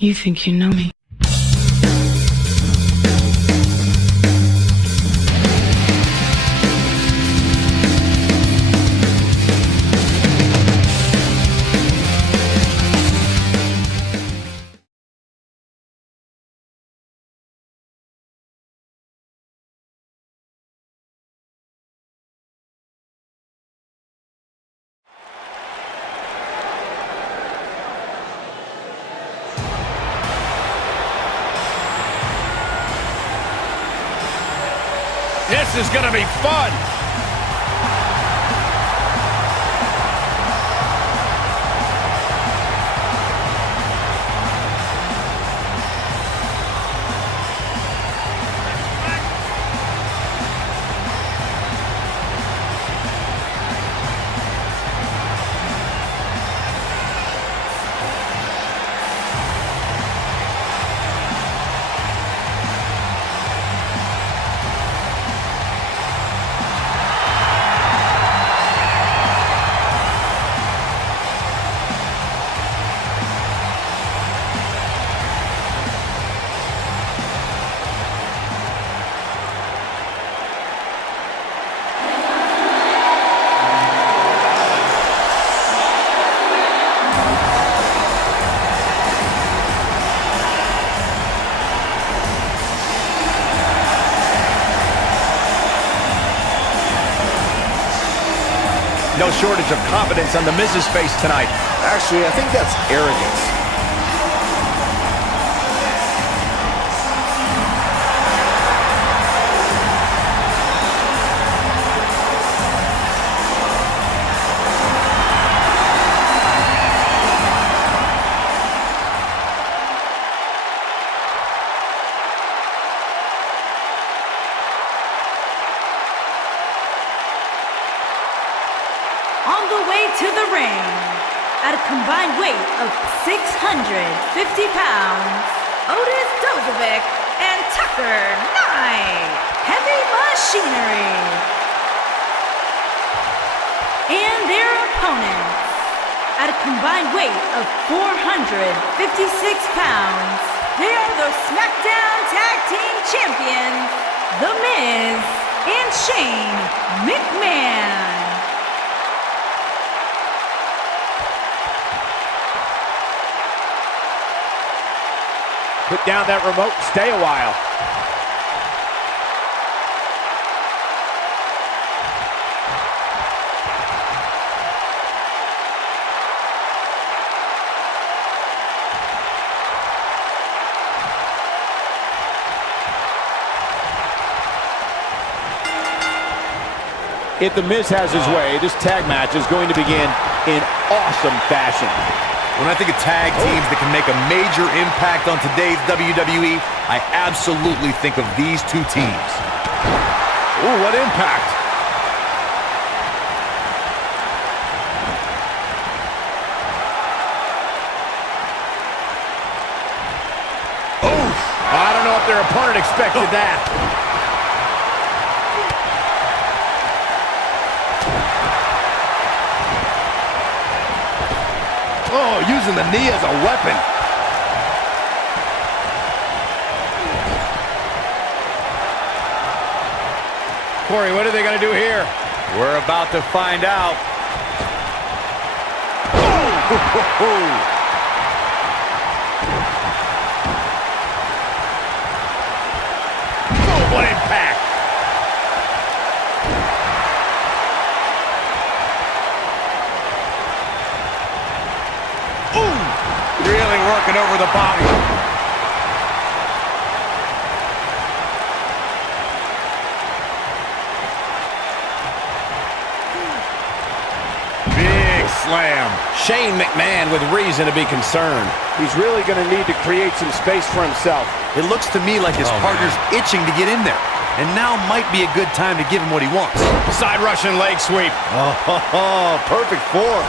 You think you know me? This is gonna be fun. No shortage of confidence on the Miz's face tonight. Actually, I think that's arrogance. On the way to the ring, at a combined weight of 650 pounds, Otis Dozovic and Tucker Knight, Heavy Machinery. And their opponents, at a combined weight of 456 pounds, they are the SmackDown Tag Team Champions, The Miz and Shane McMahon. Put down that remote and stay a while. If The Miz has his way, this tag match is going to begin in awesome fashion. When I think of tag teams that can make a major impact on today's WWE, I absolutely think of these two teams. Ooh, what impact! Oh, I don't know if their opponent expected that. Oh, using the knee as a weapon. Corey, what are they going to do here? We're about to find out. Oh, what impact! Really working over the body. Big slam. Shane McMahon with reason to be concerned. He's really going to need to create some space for himself. It looks to me like his partner's itching to get in there. And now might be a good time to give him what he wants. Side Russian leg sweep. Oh, perfect form.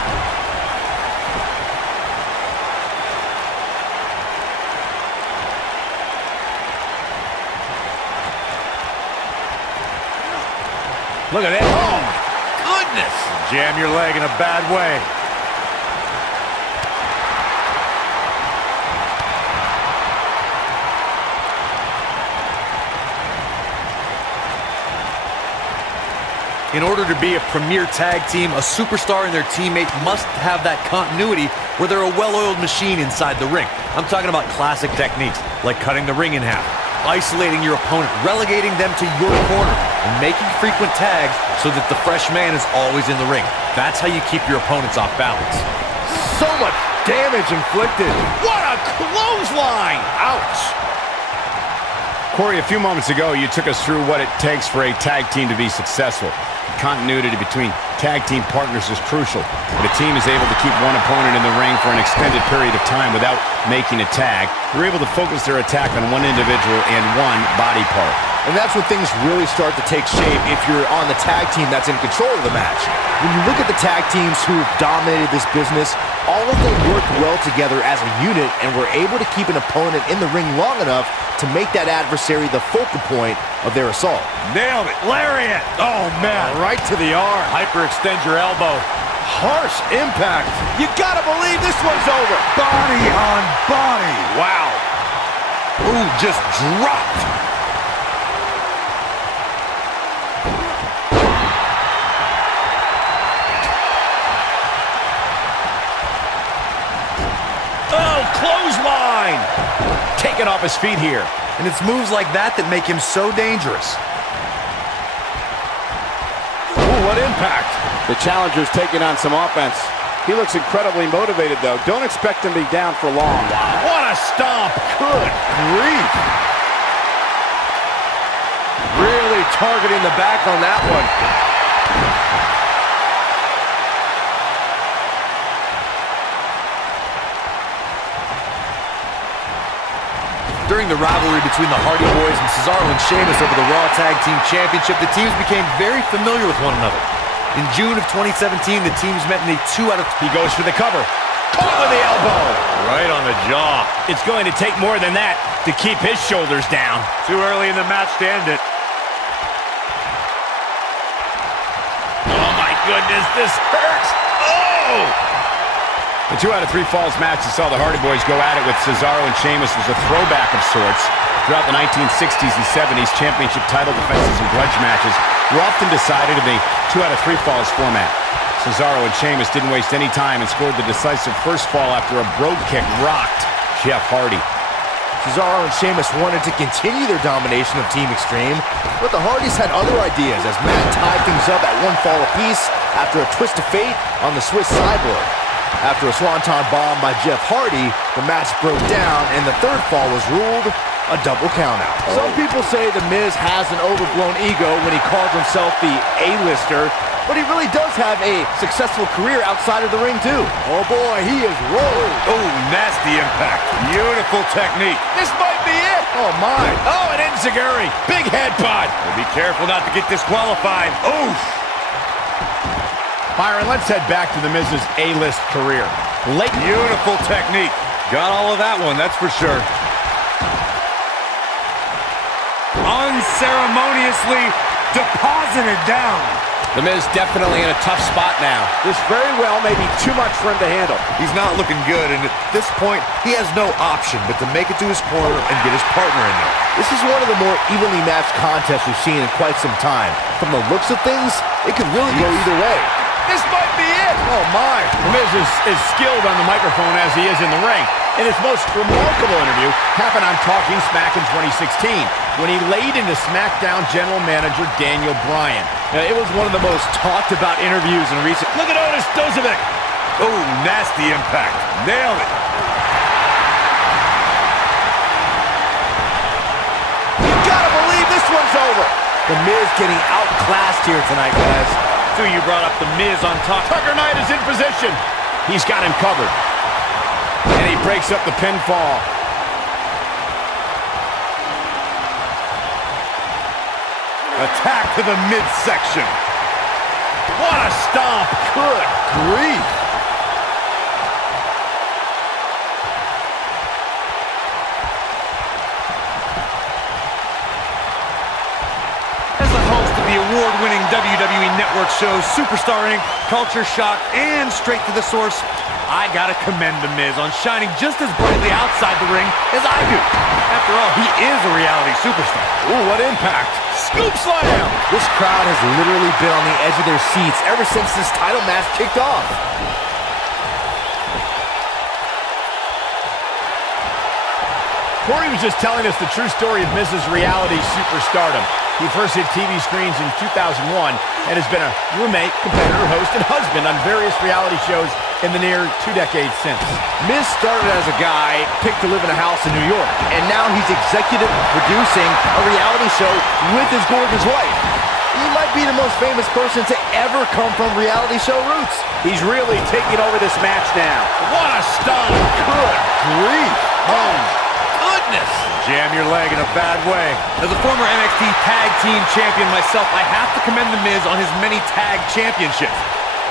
Look at that. Oh, my goodness. Jam your leg in a bad way. In order to be a premier tag team, a superstar and their teammate must have that continuity where they're a well-oiled machine inside the ring. I'm talking about classic techniques, like cutting the ring in half, isolating your opponent, relegating them to your corner, and making frequent tags so that the fresh man is always in the ring. That's how you keep your opponents off balance. So much damage inflicted. What a clothesline! Ouch! Corey, a few moments ago, you took us through what it takes for a tag team to be successful. Continuity between tag team partners is crucial. But a team is able to keep one opponent in the ring for an extended period of time without making a tag. They're able to focus their attack on one individual and one body part. And that's when things really start to take shape if you're on the tag team that's in control of the match. When you look at the tag teams who've dominated this business, all of them worked well together as a unit and were able to keep an opponent in the ring long enough to make that adversary the focal point of their assault. Nailed it. Lariat. Oh, man. Right to the arm. Hyperextend your elbow. Harsh impact. You gotta believe this one's over. Body on body. Wow. Ooh, just dropped. Oh, clothesline! Taken off his feet here. And it's moves like that that make him so dangerous. Ooh, what impact! The challenger's taking on some offense. He looks incredibly motivated, though. Don't expect him to be down for long. What a stomp. Good grief. Really targeting the back on that one. During the rivalry between the Hardy Boys and Cesaro and Sheamus over the Raw Tag Team Championship, the teams became very familiar with one another. In June of 2017, the teams met in a 2 out of... He goes for the cover. Caught with the elbow. Right on the jaw. It's going to take more than that to keep his shoulders down. Too early in the match to end it. Oh, my goodness, this hurts. Oh! The 2 out of 3 falls match that saw the Hardy Boys go at it with Cesaro and Sheamus was a throwback of sorts. Throughout the 1960s and 70s, championship title defenses and grudge matches were often decided in the 2 out of 3 falls format. Cesaro and Sheamus didn't waste any time and scored the decisive first fall after a brogue kick rocked Jeff Hardy. Cesaro and Sheamus wanted to continue their domination of Team Extreme, but the Hardys had other ideas as Matt tied things up at 1 fall apiece after a twist of fate on the Swiss Cyborg. After a swanton bomb by Jeff Hardy, the match broke down and the 3rd fall was ruled a double countout. Some people say The Miz has an overblown ego when he calls himself the A-lister, but he really does have a successful career outside of the ring too. Oh boy, he is rolling. Oh, nasty impact. Beautiful technique. This might be it. Oh my. Oh, an enziguri. Big headbutt. Well, be careful not to get disqualified. Oof. Byron, let's head back to The Miz's A-list career. Beautiful technique. Got all of that one, that's for sure. Unceremoniously deposited down. The Miz definitely in a tough spot now. This very well may be too much for him to handle. He's not looking good, and at this point, he has no option but to make it to his corner and get his partner in there. This is one of the more evenly matched contests we've seen in quite some time. From the looks of things, it could really go either way. This might be it! Oh my! The Miz is skilled on the microphone as he is in the ring. And his most remarkable interview happened on Talking Smack in 2016 when he laid into SmackDown General Manager Daniel Bryan. Now, it was one of the most talked about interviews in recent... Look at Otis Dozovic! Oh, nasty impact. Nailed it. You gotta believe this one's over! The Miz getting outclassed here tonight, guys. So you brought up The Miz on top. Tucker Knight is in position. He's got him covered. And he breaks up the pinfall. Attack to the midsection. What a stomp! Good grief! As the host of the award-winning WWE Network shows Superstar Inc., Culture Shock, and Straight to the Source, I gotta commend The Miz on shining just as brightly outside the ring as I do. After all, he is a reality superstar. Ooh, what impact. Scoop slam! This crowd has literally been on the edge of their seats ever since this title match kicked off. Corey was just telling us the true story of Miz's reality superstardom. He first hit TV screens in 2001 and has been a roommate, competitor, host, and husband on various reality shows in the near 2 decades since. Miz started as a guy picked to live in a house in New York, and now he's executive producing a reality show with his gorgeous wife. He might be the most famous person to ever come from reality show roots. He's really taking over this match now. What a stomp! Good grief! Oh, goodness! Jam your leg in a bad way. As a former NXT Tag Team Champion myself, I have to commend The Miz on his many tag championships.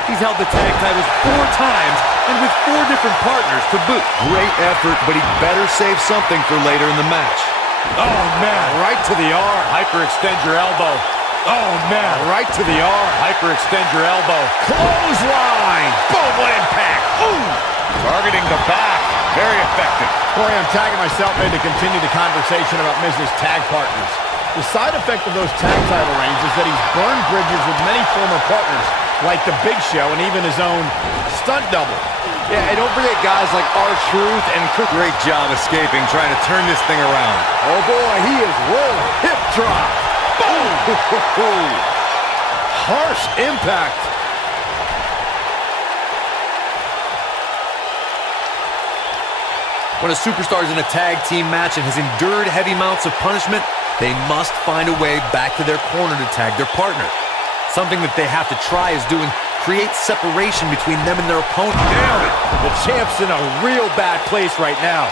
He's held the tag titles 4 times and with 4 different partners to boot. Great effort, but he better save something for later in the match. Oh, man. Right to the arm. Hyperextend your elbow. Oh, man. Right to the arm. Hyperextend your elbow. Clothesline. Boom, what impact. Ooh. Targeting the back. Very effective. Corey, I'm tagging myself in to continue the conversation about Miz's tag partners. The side effect of those tag title reigns is that he's burned bridges with many former partners, like The Big Show and even his own stunt double. Yeah, and don't forget guys like R-Truth and Chris. Great job escaping, trying to turn this thing around. Oh boy, he is rolling. Hip drop. Boom! Harsh impact. When a superstar is in a tag team match and has endured heavy amounts of punishment, they must find a way back to their corner to tag their partner. Something that they have to try is doing create separation between them and their opponent. Damn it! The champ's in a real bad place right now.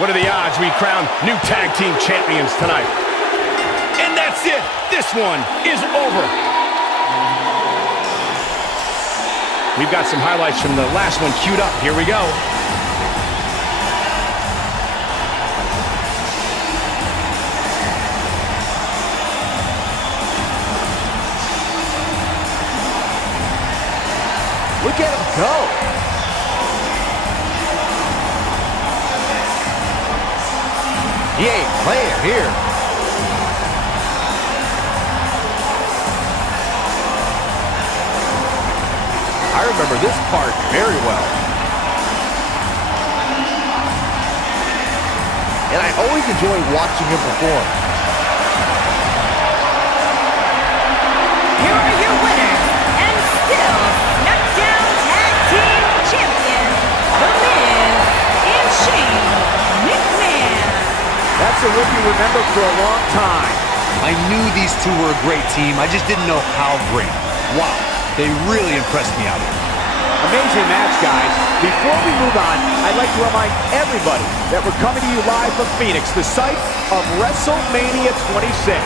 What are the odds we crown new tag team champions tonight? And that's it. This one is over. We've got some highlights from the last one queued up. Here we go. Look at him go. He ain't playing here. I remember this part very well. And I always enjoy watching him perform. Here are your winners, and still SmackDown Tag Team Champions, The Miz and Shane McMahon. That's a win you remember for a long time. I knew these two were a great team. I just didn't know how great. Wow, they really impressed me out here. Amazing match, guys. Before we move on, I'd like to remind everybody that we're coming to you live from Phoenix, the site of WrestleMania 26.